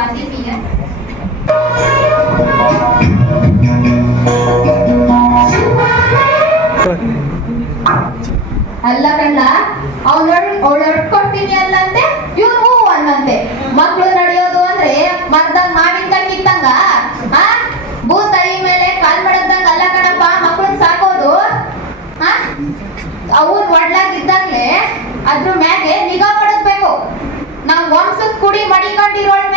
ಫಾತಿಮಿಗೆ ಅಲ್ಲ ಕಣ್ಣ ಅವಳು ಕೊಡ್ತೀನಿ ಅಲ್ಲಂತೆ ಇವ್ರು ಹೂ ಅನ್ನಂತೆ. ಮಕ್ಳು ನಡೆಯೋದು ಅಂದ್ರೆ ಮರ್ದಾಗ ಮಾವಿನಕಾಯಿ ಕಿತ್ತಂಗ ಭೂತಾಯಿ ಮೇಲೆ ಕಾಲ್ ಮಾಡದಂಗ ಅಲ್ಲ ಕಣಪ್ಪ ಮಕ್ಳನ್ನ ಸಾಕೋದು. ಅವ್ರು ಒಡ್ಲಾಗಿದ್ದಾಗ್ಲೇ ಅದ್ರ ಮ್ಯಾಗೆ ನಿಗಾ ಪಡಬೇಕು. ನಾವ್ ವಂಶದ ಕುಡಿ ಮಡಿಕೊಂಡಿರೋಳ್